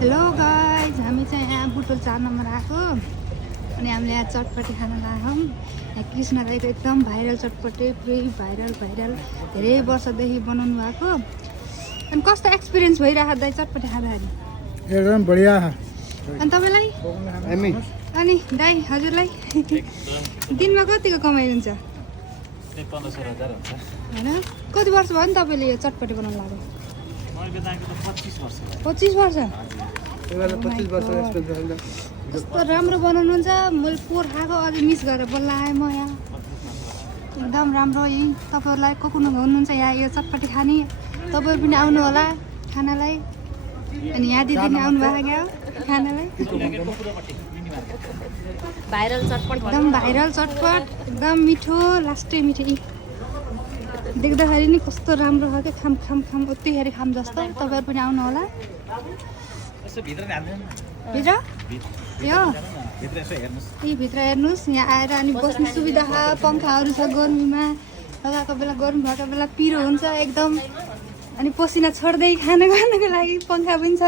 Hello guys, हामी चाहिँ यहाँ बुटोल 4 नम्बर आएको अनि हामीले यहाँ चटपटी खान लाग्यौँ। यहाँ कृष्ण दाइको एकदम भाइरल चटपटी, पुरै भाइरल धेरै वर्षदेखि बनाउनु भएको। अनि कस्तो एक्सपिरियन्स भइरहेको दाइ चटपटी खाँदाखेरि? एकदम बढिया। अनि तपाईँलाई? अनि दाइ हजुरलाई दिनमा कतिको कमाइ हुन्छ? 15,000 हुन्छ। होइन, कति वर्ष भयो नि तपाईँले यो चटपटी बनाउनु लाग्यो? 25 वर्ष। कस्तो राम्रो बनाउनुहुन्छ। मैले पोहोर खाएको अलि मिस गरेर बोल्न आएँ म यहाँ। एकदम राम्रो। यही तपाईँहरूलाई को हुनुहुन्छ यहाँ यो चटपटी खाने, तपाईँ पनि आउनु होला खानालाई। अनि यहाँ दिदी पनि आउनु भएको क्या खानालाई। भाइरल चटपट एकदम भाइरल चटपट, एकदम मिठो, लास्टै मिठो। देख्दाखेरि नि कस्तो राम्रो छ क्या, खाम उतिखेरि खाम जस्तो। तपाईँहरू पनि आउनु होला। भित्र यो यही भित्र हेर्नुहोस्, यहाँ आएर अनि बस्ने सुविधा छ, पङ्खाहरू छ, गर्मीमा लगाएको बेला गर्मी भएको बेला पिरो हुन्छ एकदम, अनि पसिना छोड्दै खानको लागि पङ्खा पनि छ।